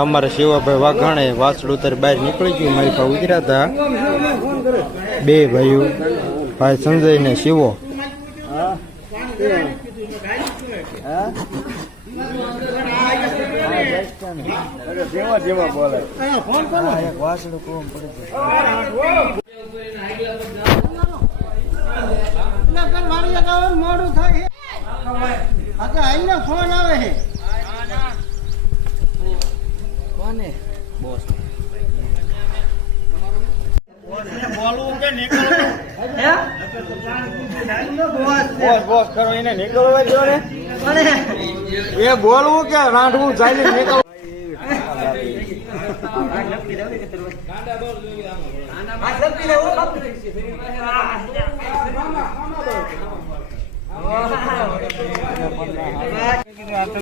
અમારા શિવાભાઈ વાઘાણે વાસડું ઉતર બહાર નીકળી ગયું. મારી પાસે ઉતર્યા હતા બે ભાઈઓ, ભાઈ સંજય ને શિવો. મોડું થાય ફોન આવે છે કોને બોસ બોલવું કે નીકળવું બોસ કરો એને નીકળવા જો ને એ બોલવું કે રાંધવું જાય નીકળવું